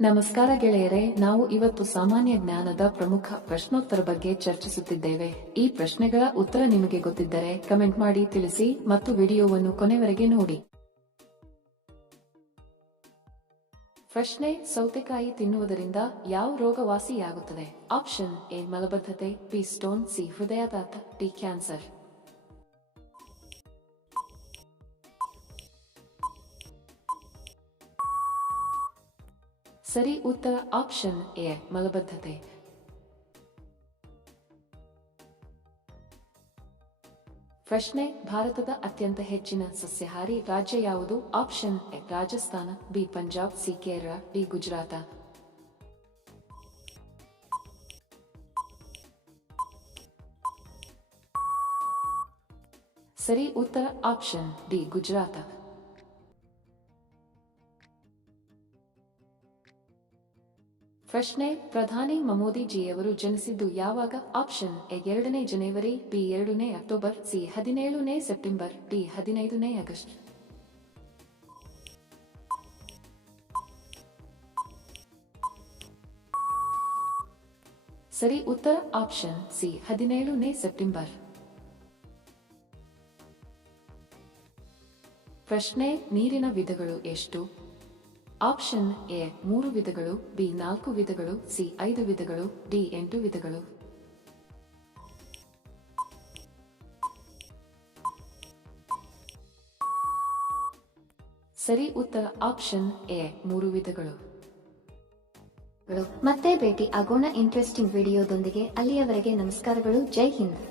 ನಮಸ್ಕಾರ ಗೆಳೆಯರೆ, ನಾವು ಇವತ್ತು ಸಾಮಾನ್ಯ ಜ್ಞಾನದ ಪ್ರಮುಖ ಪ್ರಶ್ನೋತ್ತರ ಬಗ್ಗೆ ಚರ್ಚಿಸುತ್ತಿದ್ದೇವೆ. ಈ ಪ್ರಶ್ನೆಗಳ ಉತ್ತರ ನಿಮಗೆ ಗೊತ್ತಿದ್ದರೆ ಕಮೆಂಟ್ ಮಾಡಿ ತಿಳಿಸಿ ಮತ್ತು ವಿಡಿಯೋವನ್ನು ಕೊನೆವರೆಗೆ ನೋಡಿ. ಪ್ರಶ್ನೆ: ಸೌತೆಕಾಯಿ ತಿನ್ನುವುದರಿಂದ ಯಾವ ರೋಗ ವಾಸಿಯಾಗುತ್ತದೆ? ಆಪ್ಷನ್ ಎ ಮಲಬದ್ಧತೆ, ಬಿ ಸ್ಟೋನ್, ಸಿ ಹೃದಯಾಘಾತ, ಡಿ ಕ್ಯಾನ್ಸರ್. ಸರಿ ಉತ್ತರ ಆಪ್ಷನ್ ಎ ಮಲಬದ್ಧತೆ. ಪ್ರಶ್ನೆ: ಭಾರತದ ಅತ್ಯಂತ ಹೆಚ್ಚಿನ ಸಸ್ಯಾಹಾರಿ ರಾಜ್ಯ ಯಾವುದು? Option A Rajasthan, B Punjab, C Kerala, D Gujarat. ಸರಿ ಉತ್ತರ ಆಪ್ಷನ್ ಡಿ ಗುಜರಾತ. ಪ್ರಶ್ನೆ: ಪ್ರಧಾನಿ ಮೋದಿಜಿಯವರು ಜನಿಸಿದ್ದು ಯಾವಾಗ? ಆಪ್ಷನ್ ಎ 2ನೇ ಜನವರಿ, ಬಿ 2ನೇ ಅಕ್ಟೋಬರ್, ಸಿ 17ನೇ ಸೆಪ್ಟೆಂಬರ್, ಡಿ 15ನೇ ಆಗಸ್ಟ್. ಸರಿ ಉತ್ತರ ಆಪ್ಷನ್ ಸಿ 17ನೇ ಸೆಪ್ಟೆಂಬರ್. ಪ್ರಶ್ನೆ: ನೀರಿನ ವಿಧಗಳು ಎಷ್ಟು? ಆಪ್ಷನ್ ಎ 3 ವಿಧಗಳು, ಬಿ 4 ವಿಧಗಳು, ಸಿ 5 ವಿಧಗಳು, ಡಿ 8 ವಿಧಗಳು. ಸರಿ ಉತ್ತರ ಆಪ್ಷನ್ ಎ 3 ವಿಧಗಳು. ಮತ್ತೆ ಭೇಟಿ ಆಗೋಣ ಇಂಟ್ರೆಸ್ಟಿಂಗ್ ವಿಡಿಯೋದೊಂದಿಗೆ. ಅಲ್ಲಿಯವರೆಗೆ ನಮಸ್ಕಾರಗಳು. ಜೈ ಹಿಂದ್.